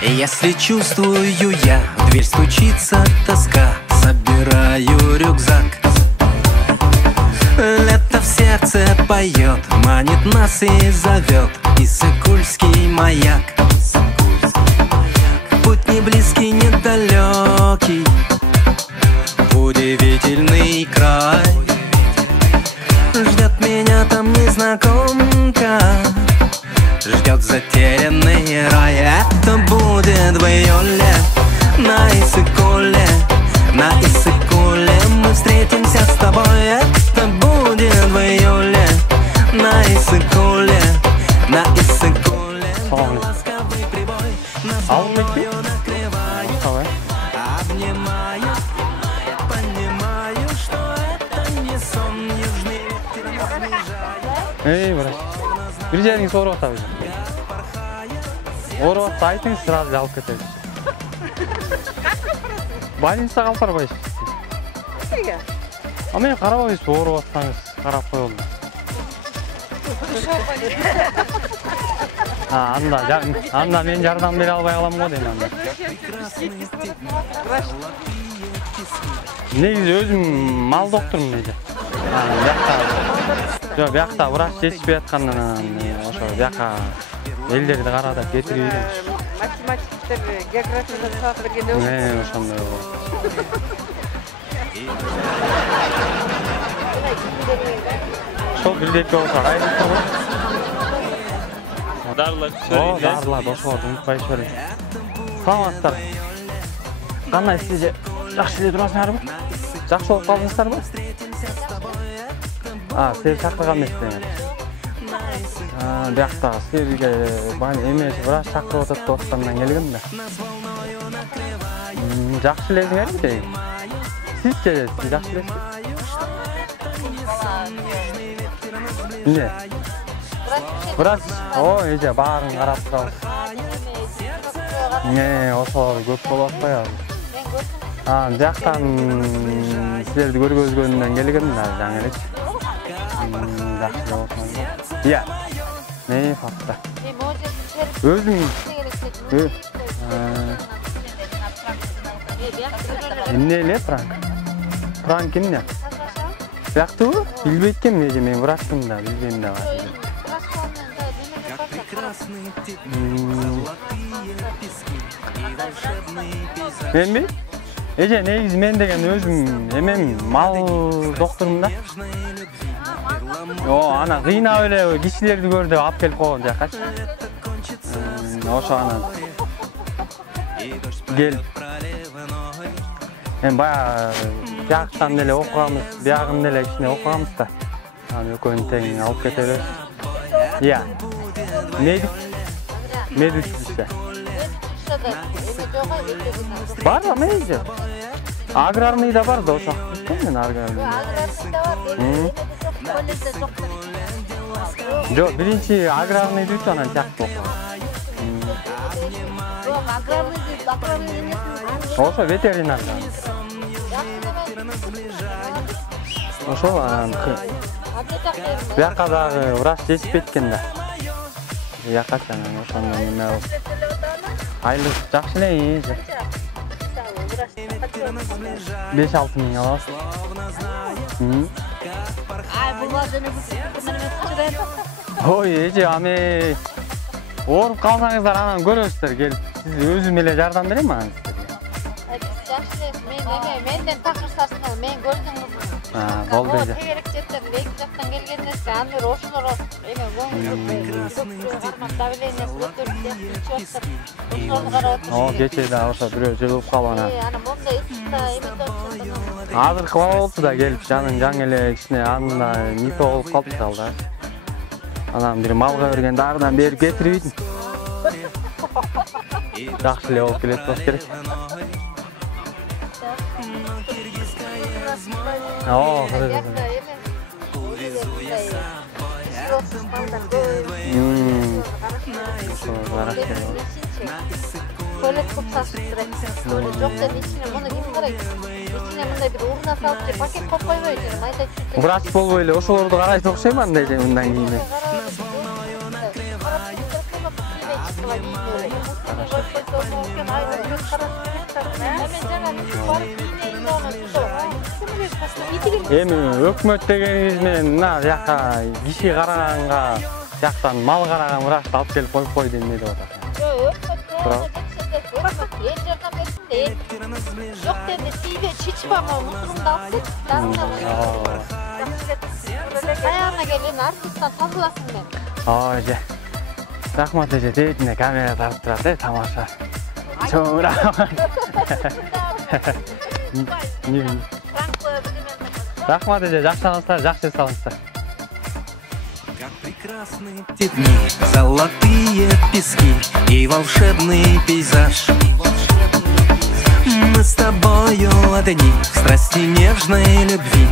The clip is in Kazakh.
Если чувствую я, в дверь стучится тоска, собираю рюкзак. Лето в сердце поет, манит нас и зовет Иссык-Кульский маяк. Путь не близкий, недалекий, в удивительный край. Ждет меня там незнакомка, ждет затерянный рай. Это будет в июле на Иссык-Куле, на Иссык-Куле мы встретимся с тобой. Это будет в июле на Иссык-Куле, на Иссык-Куле. Ласковый прибой нас волною накрывает. Обнимаю, понимаю, что это не сон. Южный ветер освежает. Эй, брат. Bir жеріңіз орып атабы. Орып атса айтыңыз, сразу алып кетеміз. Больницаға алып барбайсыз. Неге? А мен қарабайсыз, орып атсаңыз, қарап қойылды. Анда мен жардам бере албай аламын ғой деймін анда. Негізі өзім мал доктормун дейді. Жоқ, бияқта врач жетіспей жатқаннан ошо бияққа элдерди карадап кетирип жүрмүш. Математиктер географиядан сабак бергенде болду. Ошондой болду. Ошол бирдеки болсо кайрылып турбу. Дарылар О, дарылар ошолорду унутпай берейин. Саламатсыздар. Кандай сиз жакшы эле турасыңарбы? Жакшы болуп калдыңыздарбы? Сиз чакырган эмессиңер. Биякта сизге эмес врач чакырып атат деп аткандан келгем да. Жакшы элесиңерби дейм. Сизче жакшы элесиз? Эмне? Врач, эже баарын карап турабыз. Ошолор көп болуп атпайбы? Жактан силерди көргөзгөндөн келгем да, жаңы элечи. Жакшы болсоңуз. Ия. Не факта. Өзүң эмне эле пранк? Пранк эмне? Бияктыбы? Билбейт экенмин, эже мен врачмын да, билбейм да. Менби? Эже негизи мен деген өзүм эмем мал доктормун да. Ана кыйнап эле кишилерди көр деп алып келип койгон жакачы. Ошо анан келип. Мен баягы жактан деле окуганбыз, биягын деле кичине окуганбыз да. Анан экөөнү тең алып кете беребиз. Ия. Медучилище. Бар ба мейже? Аграрный да бар да ошо. Мен аграрный. Жок, биринчи аграрный бүтүп анан жакты окугам. Жок, аграрный эмес. Ошо ветеринар. Ошо анан бияка дагы врач жетишпейт экен да. Якачы анан ошондон эме болуп. Айлык жакшы эле. 5-6 миң алабыз. Ой, эже аны ооруп калсаңыздар анан көрөсүздөр келип. Сиз өзүм эле жардам берем анан силерге. Жакшы эле, менден такырсасыңар, мен көрдүм кызым. Болду эже. Тегерек жеттер, эки жактан келген нерсе, аны ошолор эме давлениясы көтөрүп чыгып атат. Ошолорду карап атат. Кече да ошо бирөө жылып калып анан. Ана мондай ысыкта эметип атат. Азыр болду да келип жанын жаңы эле кичине анда мипо болуп калыптыр ал да. Анан бир малга берген дарыдан берип кетирбейдим. Жакшы эле болуп келет болуш керек. Tuvalet kupsası böyle çok da içine bunu kim karaydı? İçine bunda bir urna salıp paket koyup koyuyorum. Врач болбой эле ошолорду карайт окшойм андай мындан кийин. Хорошо. Эми өкмөт дегениңиз менен мына жака киши караганга жактан мал караган врачты алып келип коюп кой деп эмне деп атат. Жок dedi, тийбе чичпама, мусулумду алып кет. Аяғына келген артисттан тазыласын мен. Эже. Рахмат эже, тетине камера тартып турат, тамаша. Чоң рахмат. Рахмат эже, жакшылаңыздар, жакшы салыңыздар. Как прекрасны те дни, золотые пески и волшебный пейзаж. Мы с тобою одни в страсти нежной любви.